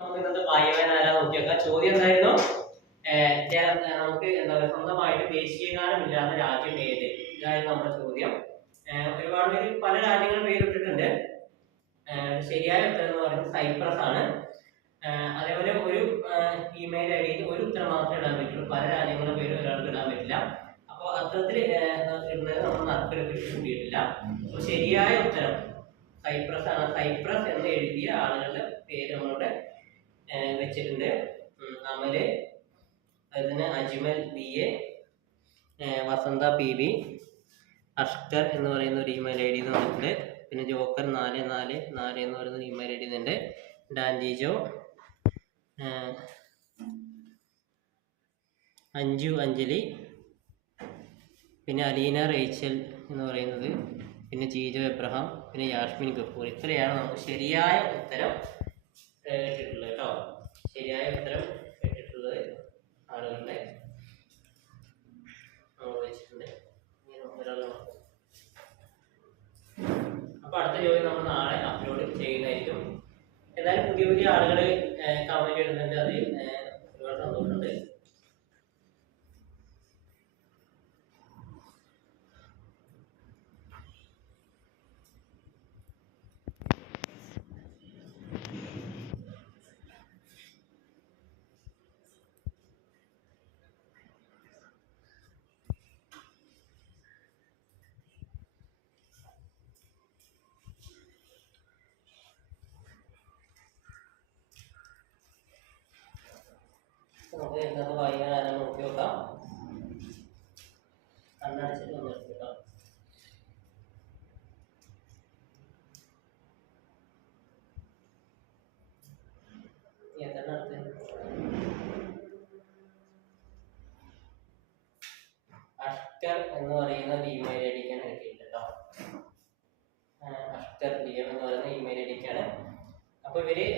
നമുക്ക് ഇന്നത്തെ വായന ആരാ നോക്കിയേക്കാം. ചോദ്യം എന്തായിരുന്നു? നമുക്ക് എന്താ പറയുക, സ്വന്തമായിട്ട് ദേശീയഗാനമില്ലാത്ത രാജ്യം ഏത്? ഇതായിരുന്നു നമ്മുടെ ചോദ്യം. ഒരുപാട് പേര് പല രാജ്യങ്ങളും പേരിട്ടിട്ടുണ്ട്. ശരിയായ ഉത്തരം എന്ന് പറയുന്നത് സൈപ്രസ് ആണ്. അതേപോലെ ഒരു ഇമെയിൽ ഐ ഡിയിൽ ഒരു ഉത്തരം മാത്രമേ ഇടാൻ പറ്റുള്ളൂ. പല രാജ്യങ്ങളുടെ പേര് ഒരാൾക്ക് ഇടാൻ പറ്റില്ല. അപ്പോൾ അത്തരത്തിൽ ഇടുന്നത് നമ്മൾ നറുക്കെടുപ്പിൽ കൂടിയിട്ടില്ല. അപ്പോൾ ശരിയായ ഉത്തരം സൈപ്രസ് ആണ്. സൈപ്രസ് എന്ന് എഴുതിയ ആളുകളുടെ പേര് നമ്മളിവിടെ വെച്ചിട്ടുണ്ട്. അമല്, അതിന് അജ്മൽ BA, വസന്ത PV, അഷ്കർ എന്ന് പറയുന്ന ഒരു ഇമെയിൽ ഐ ഡി നമുക്കുണ്ട്. പിന്നെ ജോക്കർ 444 എന്ന് പറയുന്ന ഇമെയിൽ ഐ ഡി ഉണ്ട്. ഡാൻജിജോ, അഞ്ജു അഞ്ജലി, പിന്നെ അലീന റേച്ചൽ എന്ന് പറയുന്നത്, പിന്നെ ജീജോ എബ്രഹാം, പിന്നെ യാസ്മിൻ കപൂർ. ഇത്രയാണ് നമുക്ക് ശരിയായ ഉത്തരം ഇട്ടിട്ടുള്ളത് കേട്ടോ. ശരിയായ ഉത്തരം ഇട്ടിട്ടുള്ളത് ആളുകളുടെ വെച്ചിട്ടുണ്ട്. അപ്പൊ അടുത്ത ജോലി നമ്മൾ നാളെ അപ്ലോഡ് ചെയ്യുന്നതായിരിക്കും. എന്തായാലും പുതിയ പുതിയ ആളുകൾ കമന്റ് ഇടുന്നുണ്ട്. അത് ഒരുപാട് സന്തോഷമുണ്ട്. നമുക്ക് എന്താ വായിക്കാൻ ആരാ നോക്കി നോക്കാം. കണ്ണടച്ചിട്ട് ഒന്ന് എടുക്കാം. അഷ്കർ എന്ന് പറയുന്ന ഇമെയിൽ ഐ ഡിക്കാണ് കിട്ടിയിട്ടുണ്ട് കേട്ടോ. അഷ്കർ DM എന്ന് പറയുന്ന ഇമെയിൽ ഐ ഡിക്കാണ്. അപ്പോൾ ഇവര്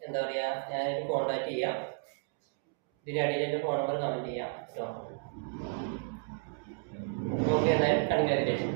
എന്താ പറയുക, ഞാനൊരു കോൺടാക്ട് ചെയ്യാം. ഇതിൻ്റെ അടിയിൽ എൻ്റെ ഫോൺ നമ്പർ കമൻറ്റ് ചെയ്യാം കേട്ടോ. ഓക്കെ, എന്തായാലും കൺഗ്രാജുലേഷൻ.